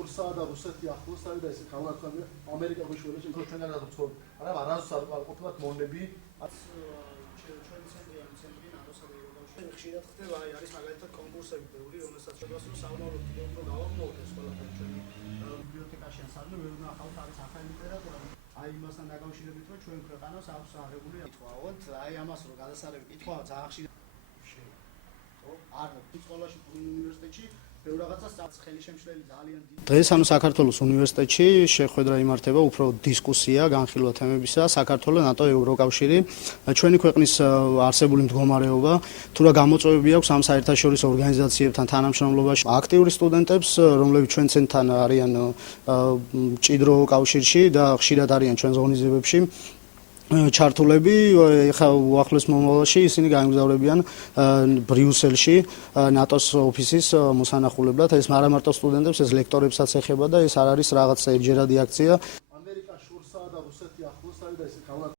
შურსაა და რუსეთი ახლოს არის და ეს განაცხადი ამერიკა გუშველეში ჩვენ არ ვთქვი არა არასდროს არ ვაკეთებთ მონები ჩვენი ცენტრი ნატოს ევროკავშირში ხშირად ხდება აი არის მაგალითად კონკურსები ბევრი რომელსაც შეგვასწრო სამომავლოდ უფრო გავაღმოვლეს ყველაფერი ჩვენი ბიბლიოთეკაში ან სადმე ვერ ვნახავთ არის ახალი ლიტერატურა აი იმასთან დაკავშირებით რომ ჩვენ ქვეყანას აქვს აღებული კითხვაოთ აი ამას რომ გადასარევი კითხვა ძალიან ხშირად არ სკოლაში უნივერსიტეტში ბევრ რაღაცას ხელი შემშლელი ძალიან დიდი დღეს ანუ საქართველოს უნივერსიტეტში შეხვედრა იმართება უფრო დისკუსია განხილვა თემებისა საქართველოს ნატო ევროკავშირი ჩვენი ქვეყნის არსებული მდგომარეობა თუ რა გამოწვევები აქვს ამ საერთაშორისო ორგანიზაციებთან თანამშრომლობაში აქტიური სტუდენტებს რომლებიც ჩვენ ცენტრთან არიან მჭიდრო კავშირში და ხშირად არიან ჩვენს ღონისძიებებში ჩართულები ეხლა უახლოეს მომავალში ისინი გაემგზავრებიან ბრიუსელში ნატოს ოფისის მოსანახულებლად ეს არა მარტო სტუდენტებს ეს ლექტორებსაც ეხება და ეს არ არის რაღაც ერთჯერადი აქცია ამერიკა შურსაა და რუსეთი ახლოს არის და ეს